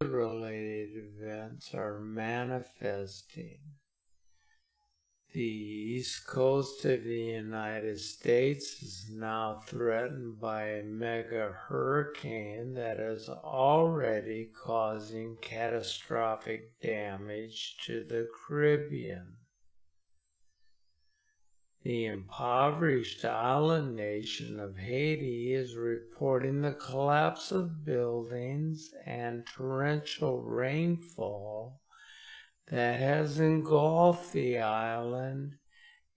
related events are manifesting. The east coast of the United States is now threatened by a mega hurricane that is already causing catastrophic damage to the Caribbean. The impoverished island nation of Haiti is reporting the collapse of buildings and torrential rainfall that has engulfed the island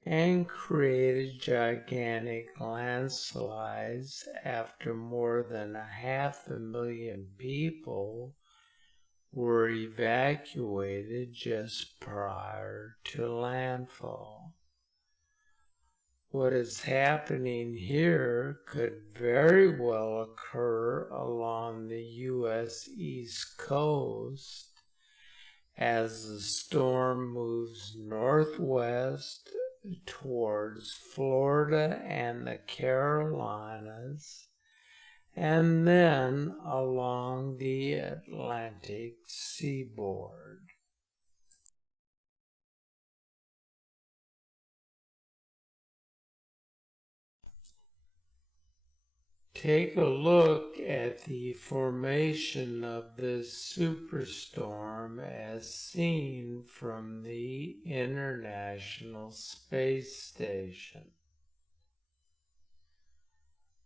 and created gigantic landslides after more than 500,000 people were evacuated just prior to landfall. What is happening here could very well occur along the U.S. East Coast as the storm moves northwest towards Florida and the Carolinas, and then along the Atlantic seaboard. Take a look at the formation of this superstorm as seen from the International Space Station.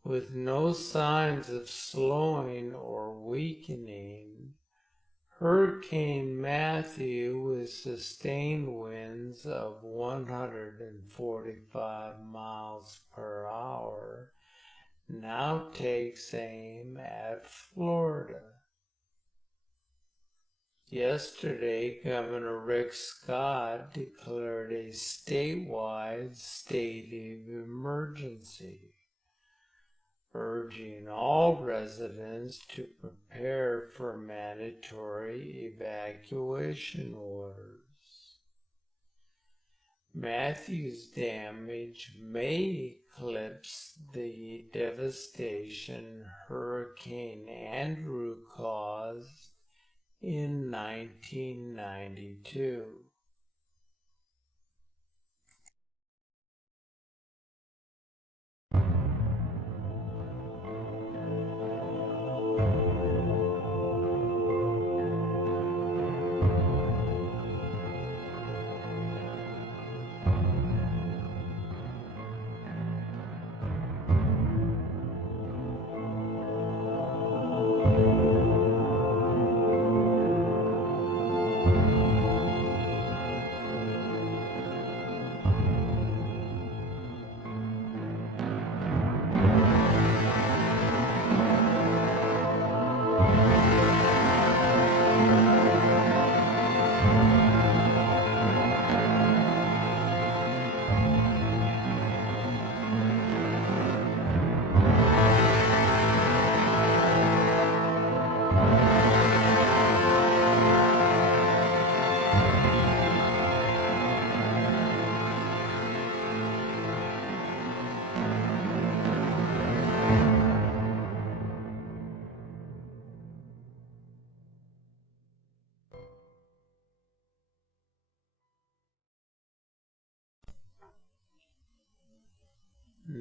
With no signs of slowing or weakening, Hurricane Matthew, with sustained winds of 145 miles per hour, now takes aim at Florida. Yesterday, Governor Rick Scott declared a statewide state of emergency, urging all residents to prepare for mandatory evacuation orders. Matthew's damage may eclipse the devastation Hurricane Andrew caused in 1992.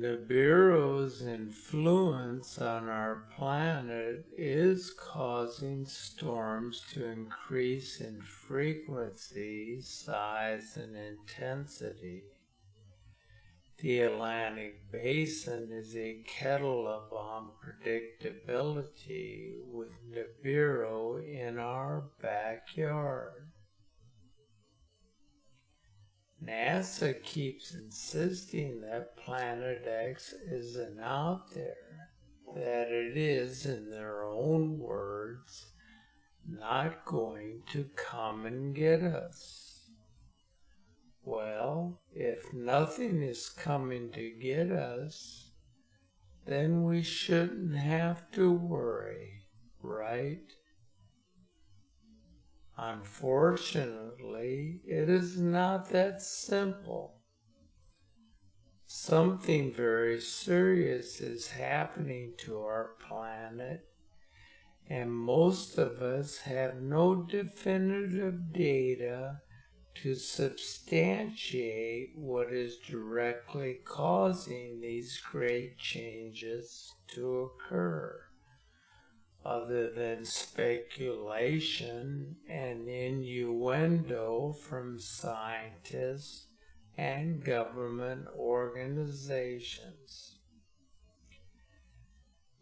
Nibiru's influence on our planet is causing storms to increase in frequency, size, and intensity. The Atlantic Basin is a kettle of unpredictability with Nibiru in our backyard. NASA keeps insisting that Planet X isn't out there, that it is, in their own words, not going to come and get us. Well, if nothing is coming to get us, then we shouldn't have to worry, right? Unfortunately, it is not that simple. Something very serious is happening to our planet, and most of us have no definitive data to substantiate what is directly causing these great changes to occur, other than speculation and innuendo from scientists and government organizations.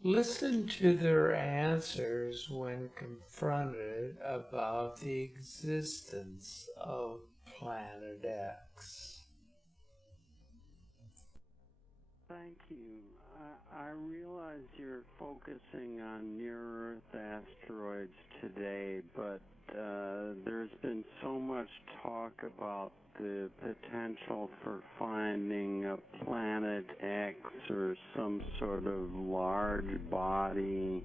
Listen to their answers when confronted about the existence of Planet X. Thank you. I realize you're focusing on near-Earth asteroids today, but there's been so much talk about the potential for finding a Planet X or some sort of large body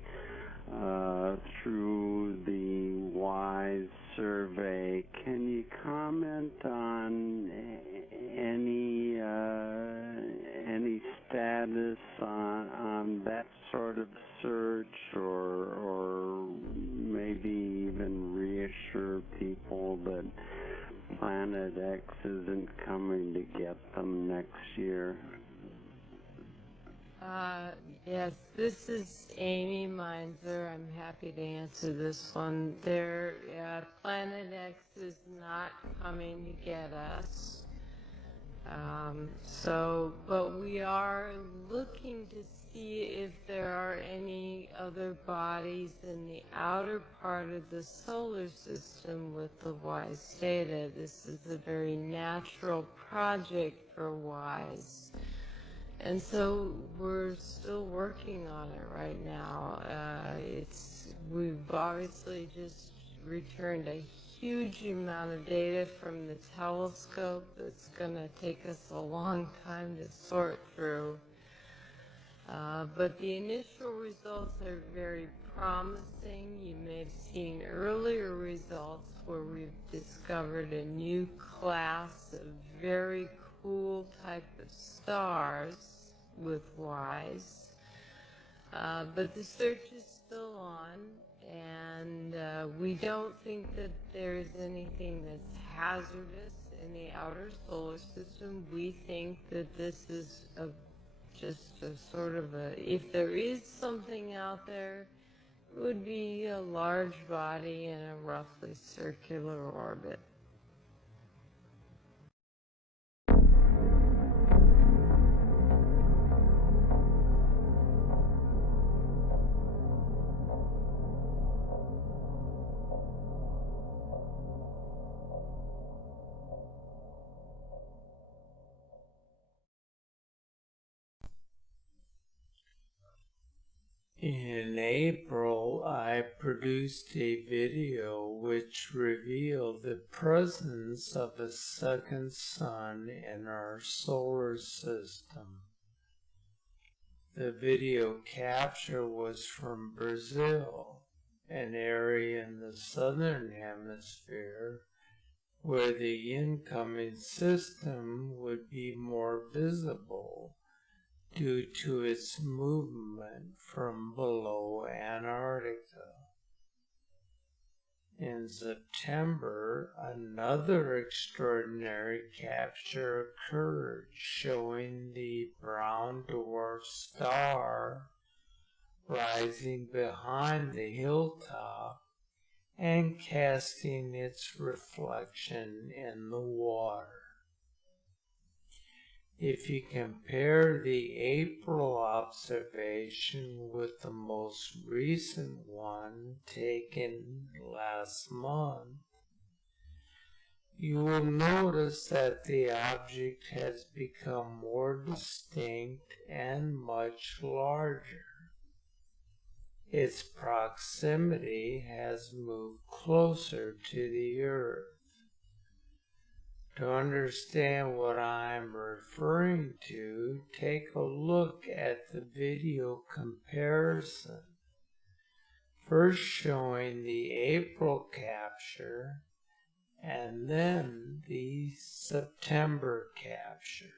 through the WISE survey. Can you comment on any status on that sort of search, or maybe even reassure people that Planet X isn't coming to get them next year? Yes, this is Amy Meinzer. I'm happy to answer this one. Planet X is not coming to get us. But we are looking to see if there are any other bodies in the outer part of the solar system with the WISE data. This is a very natural project for WISE. And so we're still working on it right now. We've obviously just returned a huge amount of data from the telescope that's going to take us a long time to sort through. But the initial results are very promising. You may have seen earlier results where we've discovered a new class of very cool type of stars with WISE. But the search is still on, and we don't think that there's anything that's hazardous in the outer solar system. We think that this is just a sort of if there is something out there, it would be a large body in a roughly circular orbit. In April, I produced a video which revealed the presence of a second sun in our solar system. The video capture was from Brazil, an area in the southern hemisphere where the incoming system would be more visible due to its movement from below Antarctica. In September, another extraordinary capture occurred, showing the brown dwarf star rising behind the hilltop and casting its reflection in the water. If you compare the April observation with the most recent one taken last month, you will notice that the object has become more distinct and much larger. Its proximity has moved closer to the Earth. To understand what I'm referring to, take a look at the video comparison, first showing the April capture and then the September capture.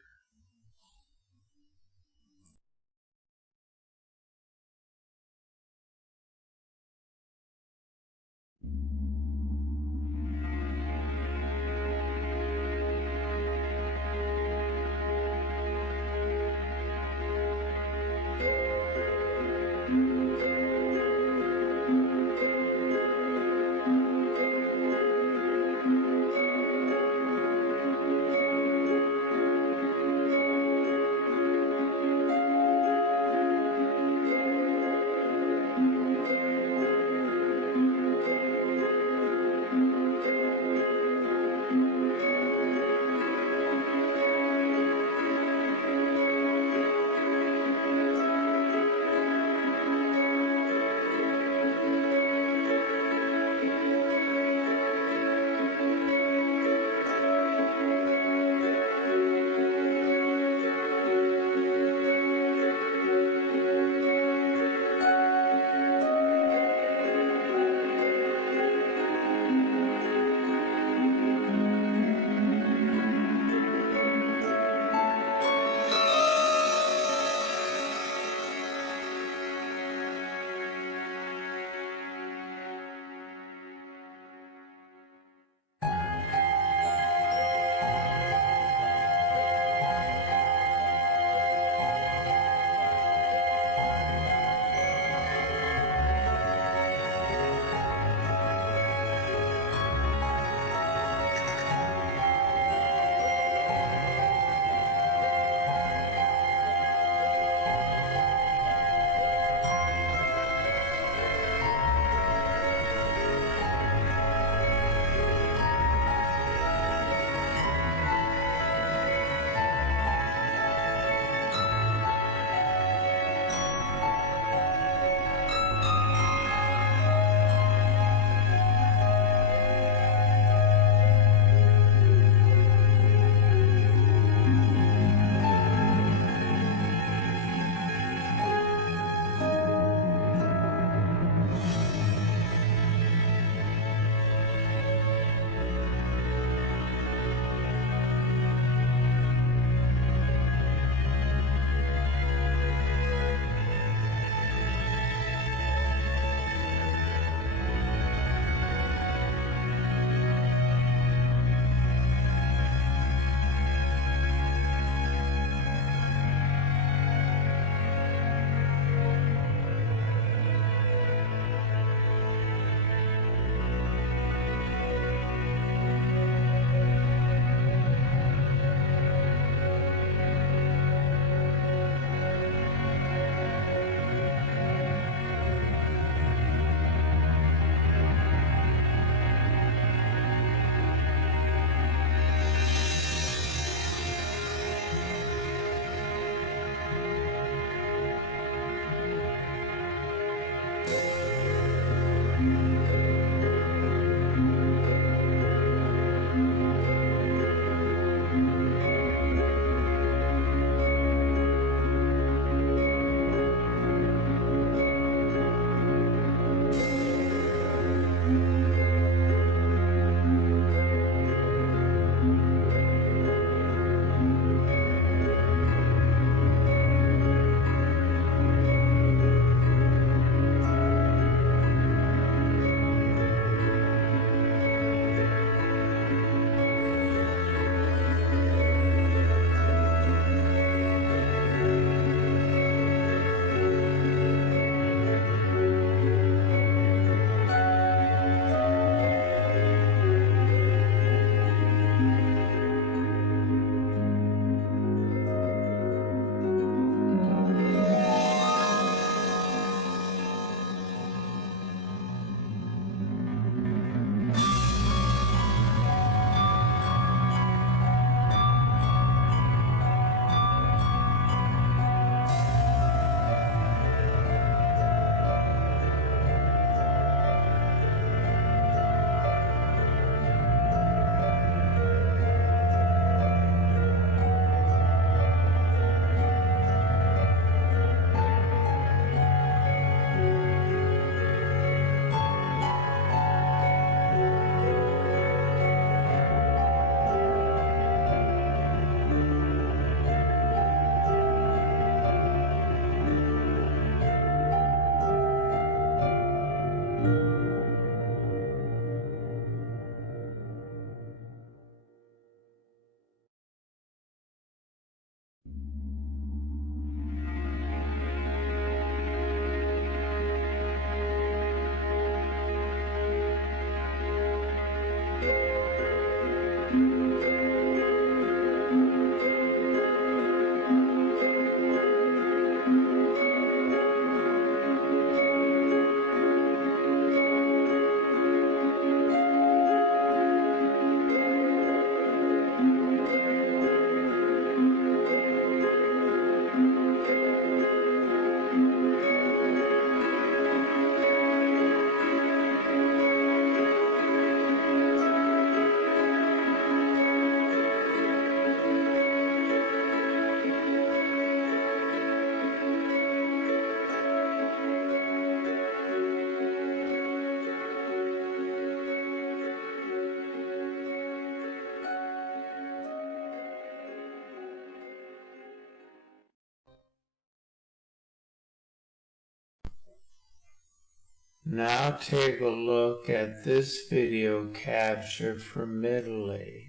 now take a look at this video capture from Italy.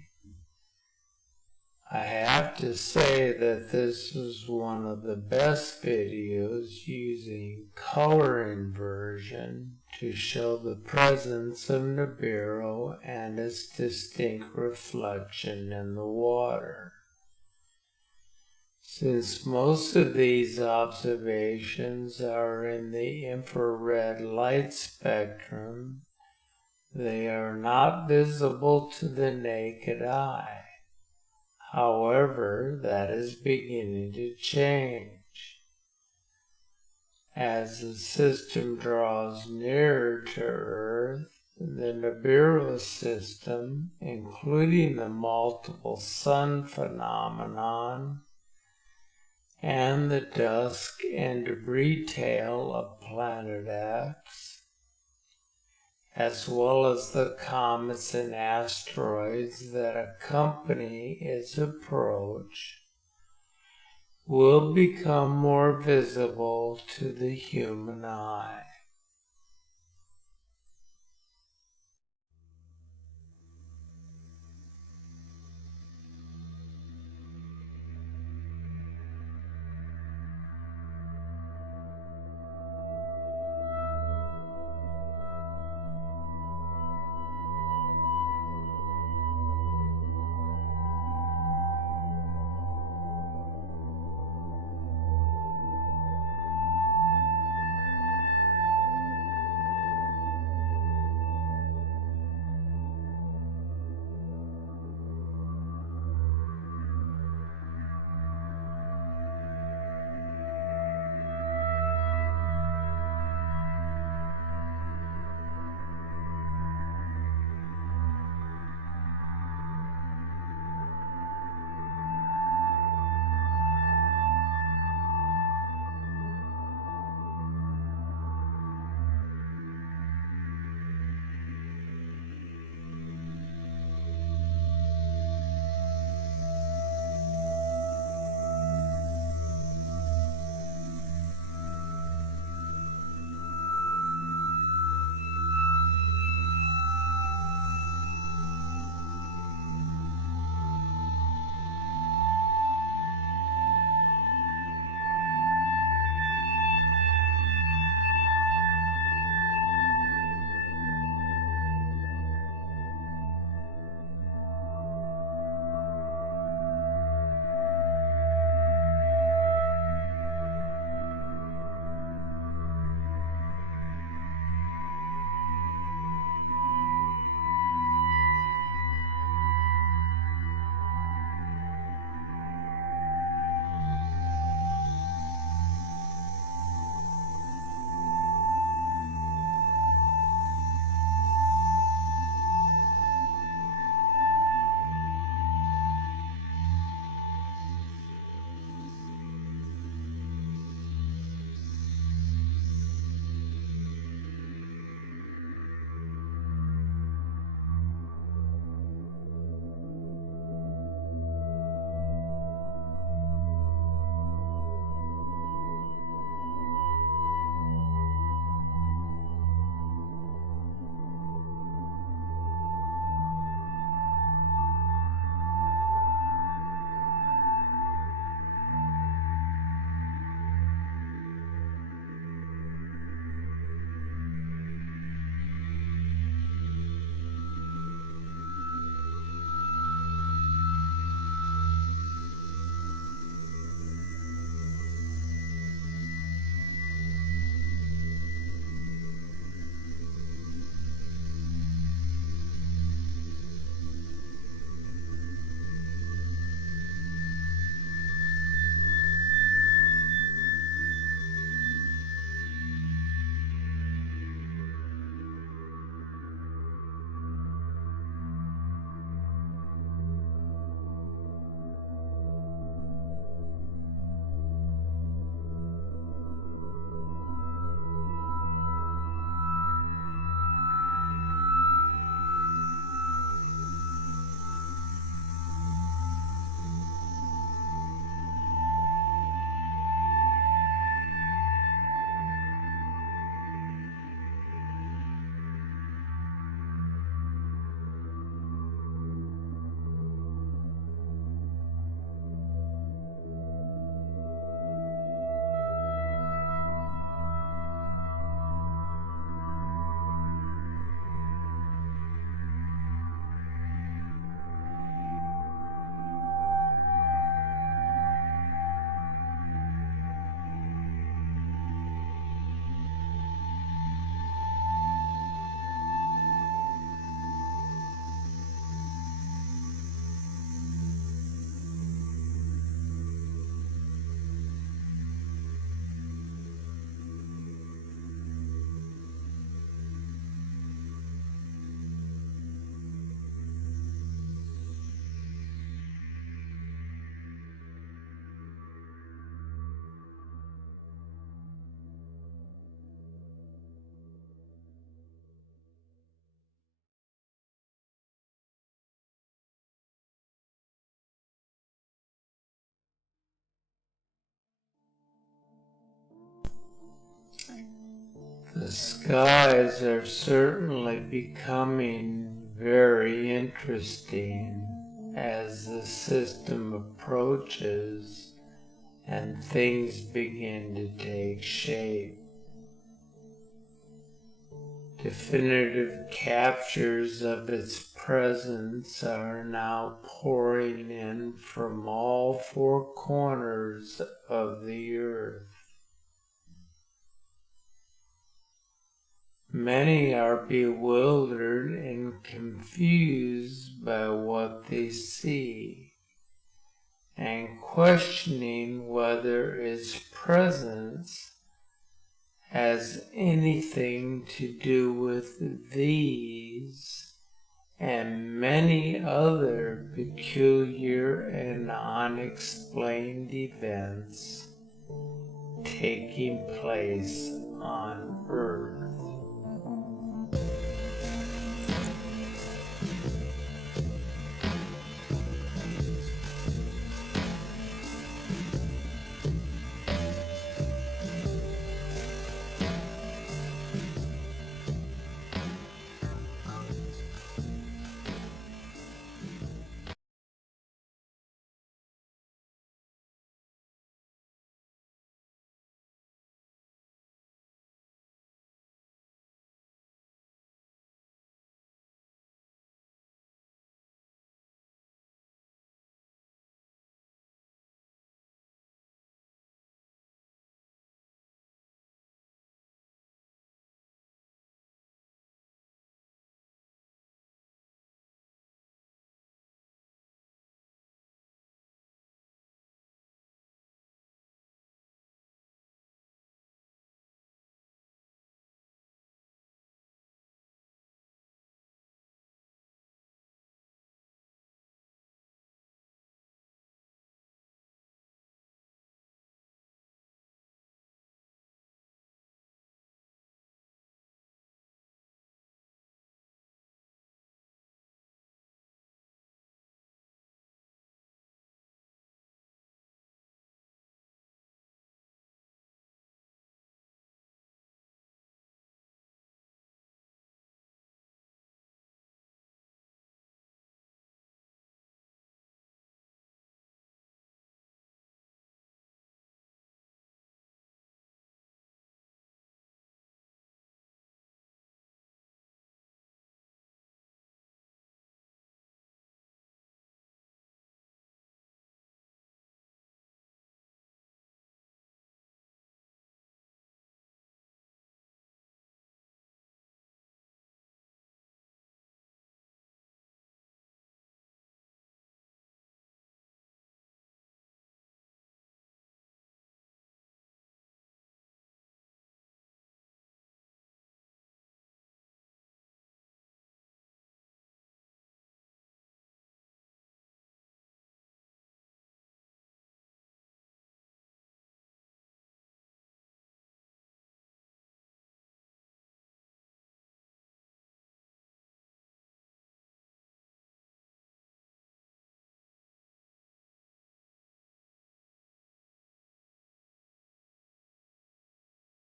I have to say that this was one of the best videos using color inversion to show the presence of Nibiru and its distinct reflection in the water. Since most of these observations are in the infrared light spectrum, they are not visible to the naked eye. However, that is beginning to change. As the system draws nearer to Earth, the Nibiru system, including the multiple sun phenomenon, and the dusk and debris tail of Planet X, as well as the comets and asteroids that accompany its approach, will become more visible to the human eye. The skies are certainly becoming very interesting as the system approaches and things begin to take shape. Definitive captures of its presence are now pouring in from all four corners of the earth. Many are bewildered and confused by what they see, and questioning whether its presence has anything to do with these and many other peculiar and unexplained events taking place on Earth.